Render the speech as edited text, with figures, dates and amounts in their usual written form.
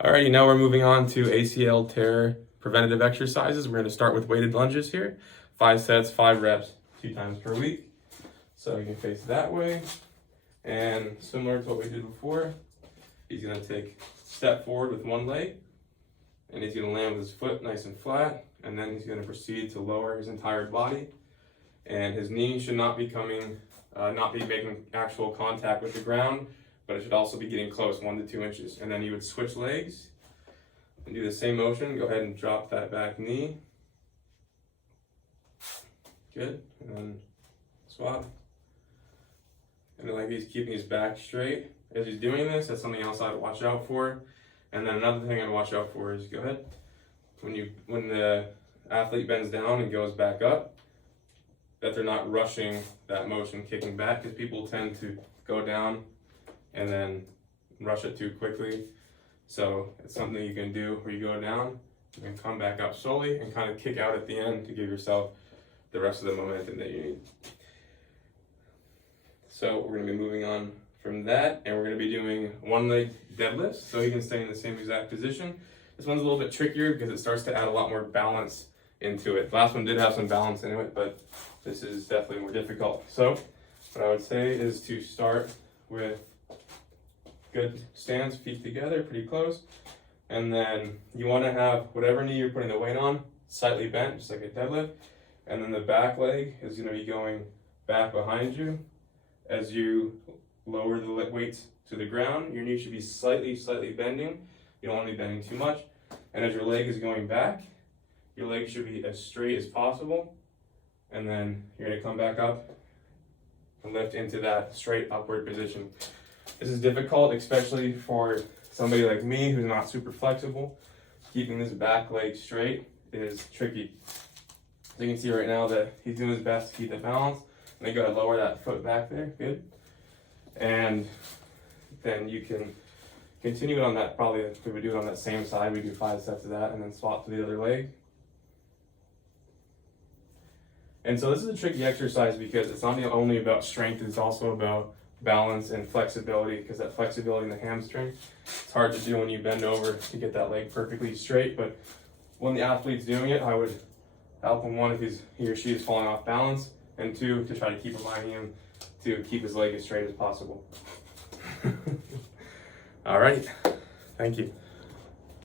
Alrighty, now we're moving on to ACL tear preventative exercises. We're going to start with weighted lunges here. 5 sets, 5 reps, 2 times per week. So you can face that way. And similar to what we did before, he's going to take a step forward with one leg. And he's going to land with his foot nice and flat. And then he's going to proceed to lower his entire body. And his knee should not be making actual contact with the ground, but it should also be getting close, 1 to 2 inches. And then you would switch legs and do the same motion. Go ahead and drop that back knee. Good. And then swap. And then like he's keeping his back straight. As he's doing this, that's something else I'd watch out for. And then another thing I'd watch out for is, go ahead, when the athlete bends down and goes back up, that they're not rushing that motion, kicking back, because people tend to go down and then rush it too quickly. So it's something you can do where you go down, you can come back up slowly and kind of kick out at the end to give yourself the rest of the momentum that you need. So we're going to be moving on from that, and we're going to be doing one leg deadlifts, so he can stay in the same exact position. This one's a little bit trickier because it starts to add a lot more balance into it. The last one did have some balance into it, but this is definitely more difficult. So what I would say is to start with good stance, feet together, pretty close. And then you want to have whatever knee you're putting the weight on slightly bent, just like a deadlift. And then the back leg is going to be going back behind you. As you lower the weights to the ground, your knee should be slightly bending. You don't want to be bending too much. And as your leg is going back, your leg should be as straight as possible. And then you're going to come back up and lift into that straight upward position. This is difficult, especially for somebody like me who's not super flexible. Keeping this back leg straight is tricky. So you can see right now that he's doing his best to keep the balance. And then go ahead and lower that foot back there, good. And then you can continue it on that, probably if we would do it on that same side, we do 5 sets of that and then swap to the other leg. And so this is a tricky exercise because it's not only about strength, it's also about balance and flexibility, because that flexibility in the hamstring, it's hard to do when you bend over to get that leg perfectly straight. But when the athlete's doing it, I would help him, 1, if he or she is falling off balance, and 2, to try to keep reminding him to keep his leg as straight as possible. All right, thank you.